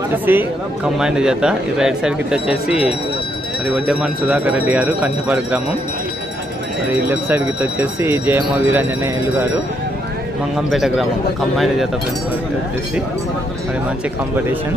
వచ్చేసి కంబైండ్ జత. ఈ రైట్ సైడ్ కింద వచ్చేసి మరి వడ్డెమన్ సుధాకర్ రెడ్డి గారు కంచపాడు గ్రామం. మరి లెఫ్ట్ సైడ్ కింద వచ్చేసి జయమ వీరాంజనే ఇల్లు గారు మంగంపేట గ్రామం. కంబైండ్ జత ఫ్రెండ్స్ వరకు వచ్చేసి. మరి మంచి కాంపిటీషన్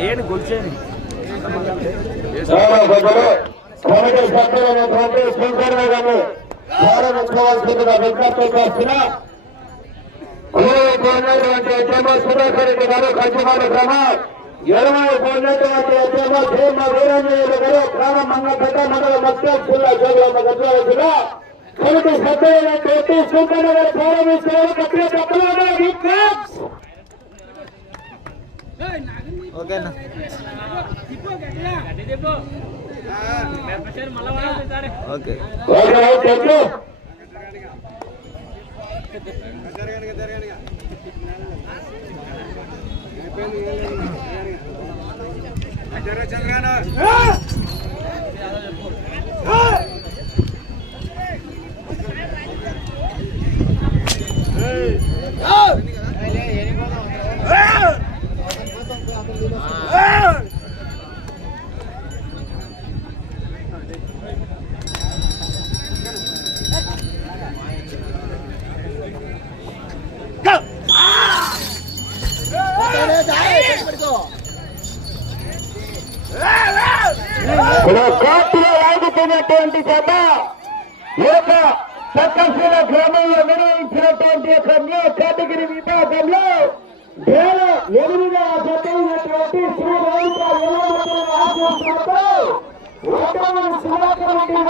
ఏడు గొలిచేది. కమిటీ సభ్యులైనటువంటి శంకర్ గారిని ప్రారంభించవలసిందిగా విజ్ఞప్తి చేస్తున్నా ఉన్నటువంటి ఉద్యమ సుధాకర్ రెడ్డి గారు కంచిమాల గ్రామం ఎడమై ఉన్నటువంటి ఉద్యమ భీమ వీరంజనేయులు గారు గ్రామం మంగపేట మండల మత్స్య జిల్లా జోగులమ్మ గద్వాలసిన కమిటీ సభ్యులైనటువంటి శంకర్ గారు ప్రారంభించారు గట్టిగా చెప్పలేదు విజ్ఞప్తి ఓకేనా? ఓకే. ఓకే థ్యాంక్ యూ కోర్టులో వాడుతున్నటువంటి సభ ఈ యొక్క చక్కశీల గ్రామంలో నిర్వహించినటువంటి యొక్క న్యూ కేటగిరీ విభాగంలో వేల ఎనిమిదవ జతైనటువంటి శ్రీ రేణుక యలమంత్రి ఆశీస్సులతో ఉత్తమని సుధాకర్ రెడ్డి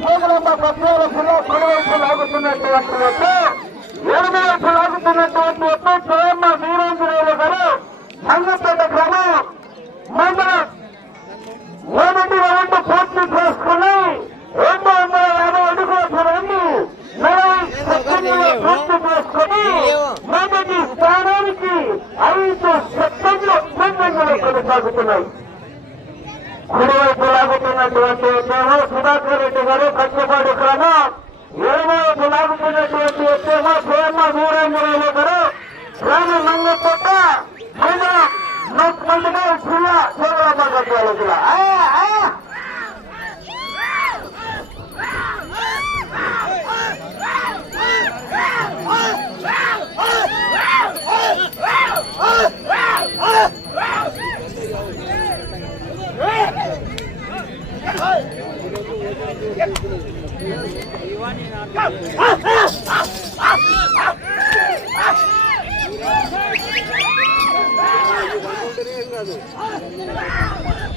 సోదరమ్మ పద్నాలుగు జిల్లా కొడవలసి లాగుతున్నటువంటి ఎనిమిది లాగుతున్నటువంటి యొక్క వీరేంద్రరావు గారు సంగపేట గ్రామం మండలం మొదటి రౌండ్ పూర్తి చేసుకుని రెండు వందల యాభై అడుగుల దూరాన్ని నలభై సెకండ్లు పూర్తి చేసుకుని మొదటి స్థానానికి ఐదు ముందంజలు కొనసాగుతున్నాయి. కుడివైపు లాగుతున్నటువంటి ఉద్యమం సుధాకర్ రెడ్డి గారు కచ్చపాడు గ్రామం ఎడమవైపు లాగుతున్నటువంటి ఉద్యమం ప్రేమ వీరేంద్రరావు గారు రామ మంగపట్ట మండలం మండలం జిల్లా చంద్రబాబు గద్వాల జిల్లా あっ!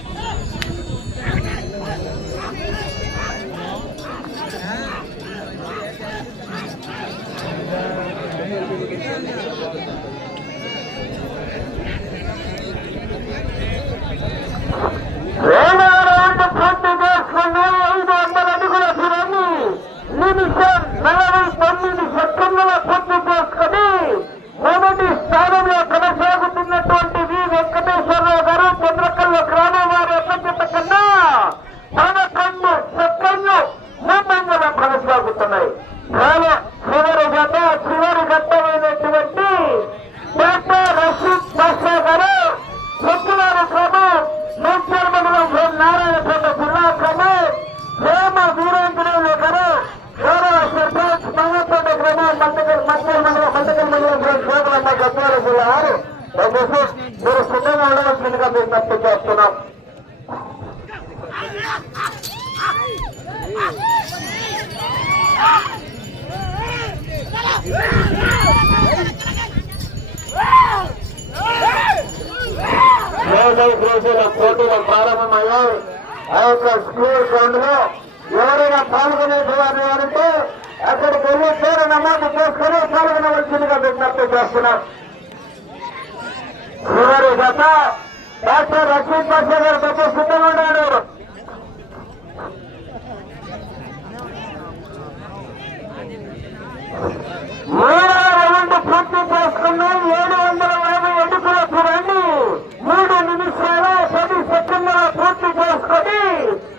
చేస్తున్నాం రోజు రోజుల పోటీలు ప్రారంభమయ్యాయి ఆ యొక్క స్కూల్ గ్రౌండ్లో ఎవరైనా పాల్గొనేటువంటి వారంటే అక్కడికి వెళ్ళి పేరు నమోదు చేసుకుని పాల్గొనవలసిందిగా విజ్ఞప్తి చేస్తున్నారు చివరి గత డాక్టర్ రషీద్ బాషా గారు పెద్ద సిద్ధంగా ఉన్నాడు మూడవ రౌండ్ పూర్తి చేసుకున్నాం ఏడు వందల యాభై అడుగుల రండి మూడు నిమిషాల పది సెకండ్ల పూర్తి చేసుకొని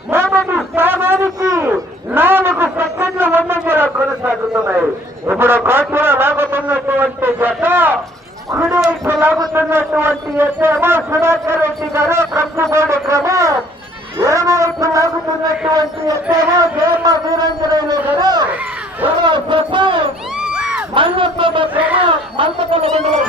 మొదటి స్థానానికి నాలుగు సెకండ్ల ముందంజలో కొనసాగుతున్నాయి ఇప్పుడు కోట్లో లాగుతున్నటువంటి జత కుడివైపు లాగుతున్నటువంటి ఎత్తేమో సుధాకర్ రెడ్డి గారు కంచుబోడు క్రమం ఎడమవైపు లాగుతున్నటువంటి ఎత్తేమో జయమ్మ వీరంజనేయులు గారు. మల్లప్ప సెకండ్ క్రమం మల్పపల్లి మండలం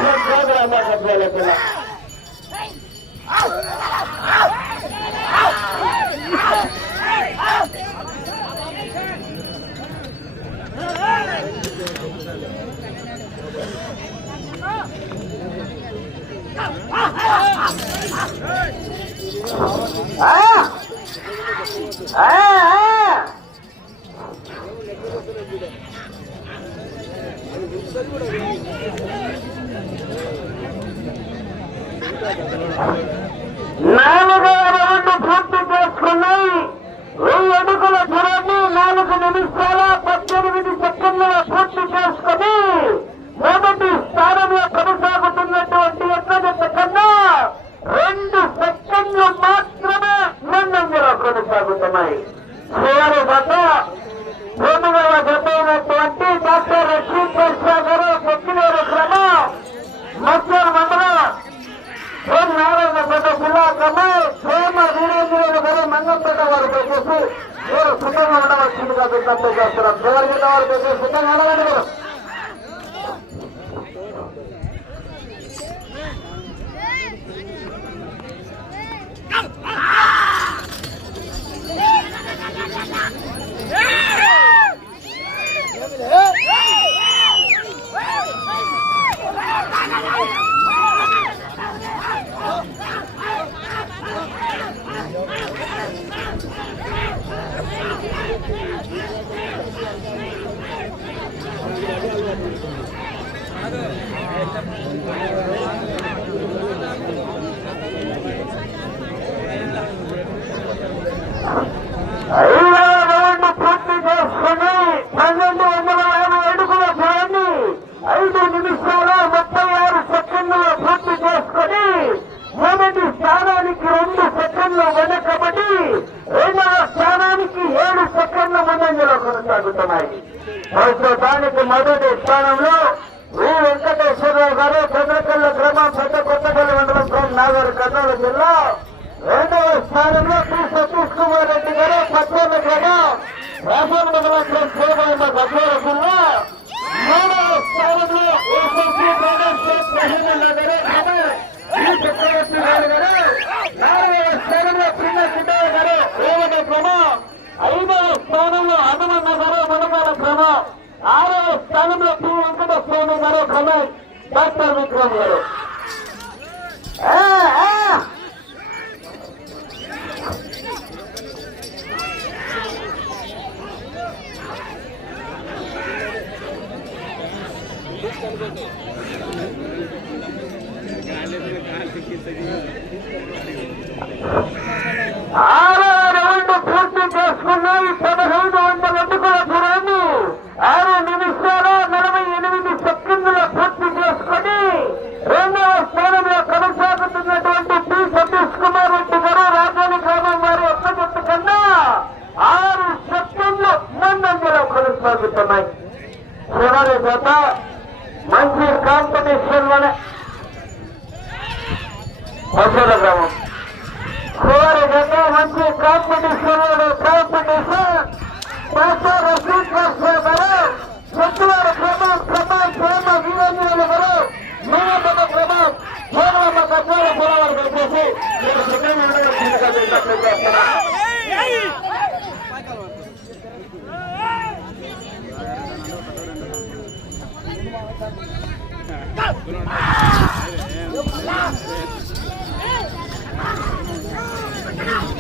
ఉన్నాయి. చివరి గత తొమ్మిదవ గత అయినటువంటి డాక్టర్ రషీద్ బాషా గారు కొక్కిలేరు క్రమ మధ్య మండలం ఓం నారాయణ పెద్ద జిల్లా క్రమ ప్రేమ వీరేంద్రుడు గారు మంగంపేట వారు వచ్చేసి మీరు సిద్ధంగా ఉండవలసిందిగా విజ్ఞప్తి చేస్తున్నారు. చివరి జిల్లా వారికి వచ్చేసి సిద్ధంగా ఉండవండి Come on.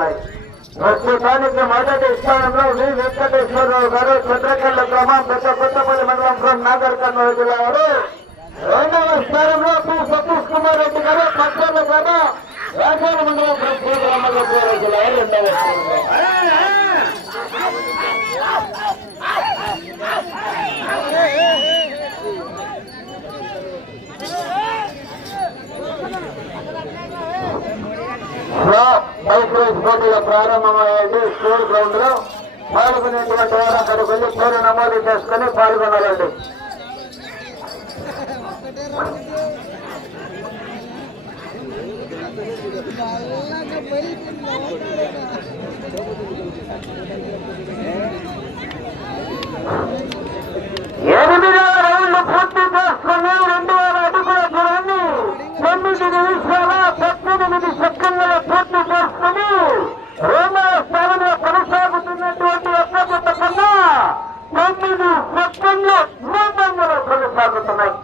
ఉన్నాయి. ప్రస్తుతానికి మొదటి స్థానంలో వి. వెంకటేశ్వరరావు గారు చంద్రకల్ల గ్రామం పెద్ద కొత్తపల్లి మండలం ఫ్రం నాగర్ కర్నూలు జిల్లా వారు. రెండవ స్థానంలో పి. సతీష్ కుమార్ రెడ్డి గారు పక్కన గారు రాజాల మండలం ఫ్రం శ్రీరామగోపాల జిల్లా వారు రెండవ స్థానంలో. బైక్ రేస్ పోటీలు ప్రారంభమయ్యండి స్కూల్ గ్రౌండ్లో పాల్గొనేటువంటి వారు అక్కడికి వెళ్ళి పేరు నమోదు చేసుకుని పాల్గొనాలండి Thank you రౌండ్ పూర్తి చేసుకుని రెండు వేల అడుగుల దూరాన్ని తొమ్మిది నిమిషాల పద్దెనిమిది సెకండ్ల పూర్తి చేసుకుని రెండవ స్థానంలో కొనసాగుతున్నటువంటి ఒక్క జత కన్నా తొమ్మిది సెకండ్లు ముందంజలో కొనసాగుతున్నాయి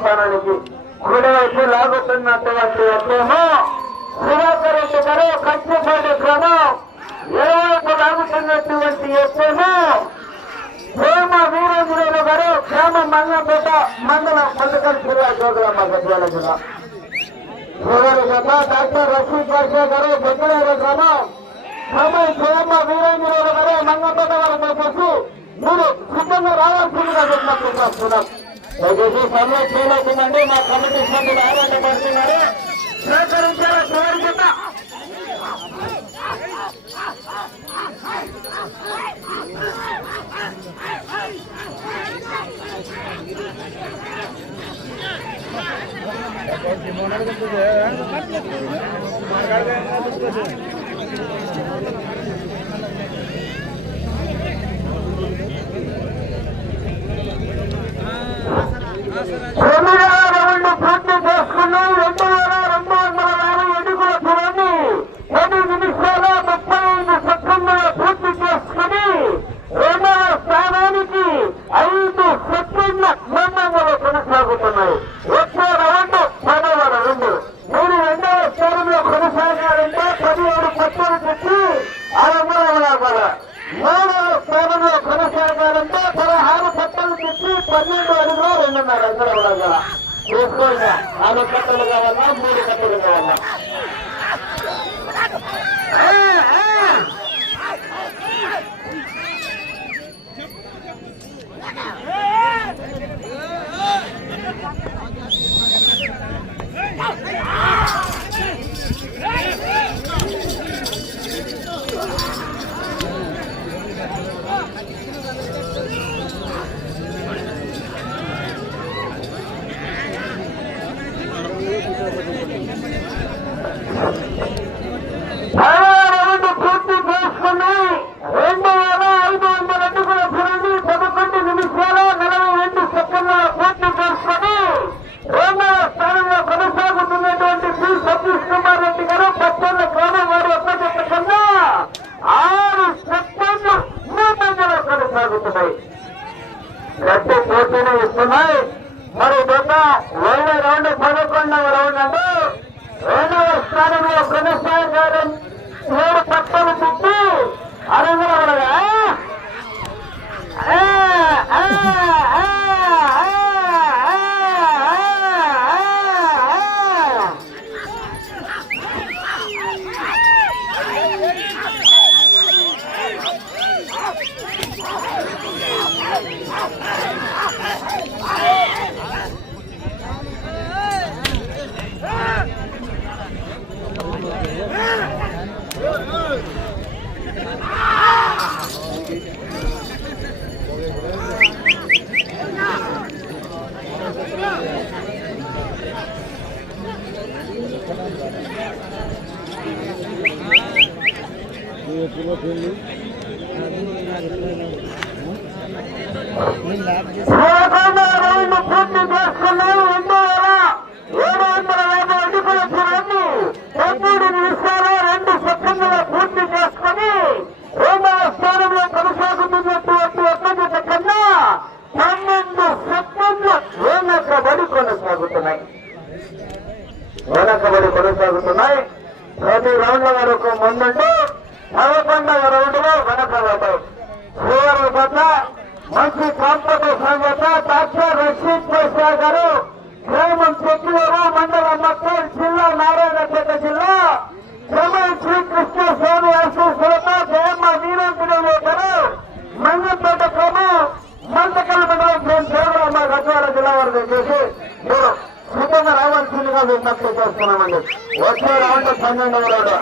రెండవ కుడివైపు లాగుతున్నటువంటి ఒకేమో సుధాకర్ రెడ్డి గారు కంచిపల్లి క్రమం ఏవైపు లాగుతున్నటువంటి ఒకేమో ప్రేమ వీరేంద్రులు గారు గ్రామ మంగంపేట మండలం పండుగల్ జిల్లా జోగులమ్మ గద్వాల జిల్లా చివరి జత డాక్టర్ రషీద్ బాషా గారు బెంగళూరు గ్రామం సమయం ప్రేమ వీరేంద్రులు గారు మంగంపేట వారిని వచ్చేసి మీరు సిద్ధంగా రావాల్సిందిగా విజ్ఞప్తి చేస్తున్నాం దయచేసి సమయం చేయలేకుందండి మా కమిటీ సభ్యులు ఆరోగ్య పడుతున్నారు సహకరించారా చివరి రెండు తొమ్మిదవ రౌండ్ పూర్తి చేసుకున్నాం. పూర్తి చేసుకున్నాయి రెండు వేల ఏడు వందల యాభై అడుగుల దూరాన్ని తొమ్మిది నిమిషాల రెండు సెకండ్ల పూర్తి చేసుకుని రెండవ స్థానంలో కొనసాగుతున్నటువంటి ఒక్క కన్నా పన్నెండు సెకండ్లు వెనకబడి కొనసాగుతున్నాయి. వెనకబడి కొనసాగుతున్నాయి ప్రతి రౌండ్ల వరకు ముందుండి పదకొండవ రౌండ్లో వెనకబడ్డాయి చివరి పట్ల మంచి కాంపిటీషన్ వద్ద డాక్టర్ రషీద్ ప్రసాద్ గారు గ్రామం చెట్లూరు మండలం మక్కల్ జిల్లా నారాయణపేట జిల్లా క్రమం శ్రీకృష్ణ స్వామి ఆశీస్సులతో జయమ్మ వీరంతుడు గారు మంగపేట క్రమం మందకల్ మండలం ఫ్రెండ్ దేవరామ గద్వాల జిల్లా వారికి చేసి మీరు సిద్ధంగా రావాల్సిందిగా విజ్ఞప్తి చేస్తున్నామండి వచ్చే రౌండ్ పన్నెండవ రౌండ్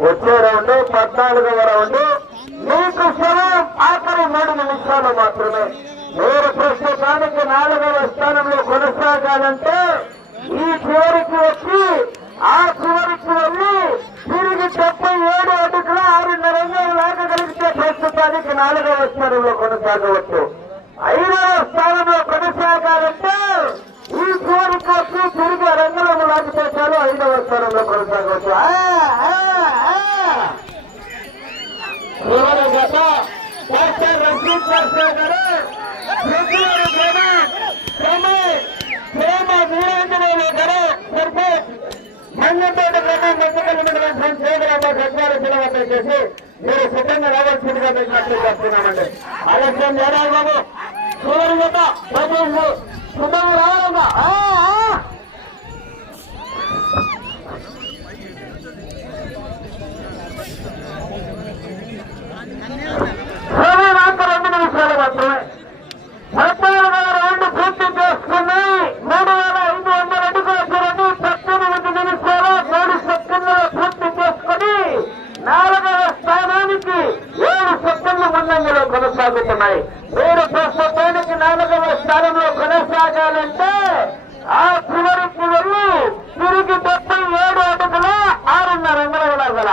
వచ్చే రౌండ్ పద్నాలుగవ రౌండ్. మీకు సమయం ఆఖరి మూడు నిమిషాలు మాత్రమే. మీరు ప్రస్తుతానికి నాలుగవ స్థానంలో కొనసాగాలంటే ఈ చివరికి వచ్చి ఆ చివరికి వెళ్ళి తిరిగి డెబ్బై ఏడు అడుగుల ఆరున్నర లాగగలిగితే ప్రస్తుతానికి నాలుగవ స్థానంలో కొనసాగవచ్చు. ఐదవ స్థానంలో కొనసాగాలంటే ఈ చివరికి వచ్చి తిరిగి రంగులను లాగితే చాలు ఐదవ స్థానంలో కొనసాగవచ్చు. ఆ, ఆ, ఆ. చివరి జత డాక్టర్ రషీద్ ప్రసాద్ గారు ప్రతివారి గ్రామం ప్రేమ గ్రామం మెత్తకల్లి మండలం ఫ్రెండ్ చేసి మీరు సిద్ధంగా రావాల్సిందిగా విజ్ఞప్తి ఆలస్యం జయరావు బాబు. చివరి జత ప్రజలు మూడు వేల ఐదు వందల అడుగుల దూరాన్ని పద్దెనిమిది నిమిషాలు మూడు సెకండ్లలో పూర్తి చేసుకుని నాలుగవ స్థానానికి ఏడు సెకండ్లు ముందంజలో కొనసాగుతున్నాయి మీరు ప్రస్తుతానికి నాలుగవ స్థానంలో కొనసాగాలంటే ఆ చివరికి వెళ్ళి తిరిగి డెబ్బై ఏడు అడుగుల ఆరున్నర అంగల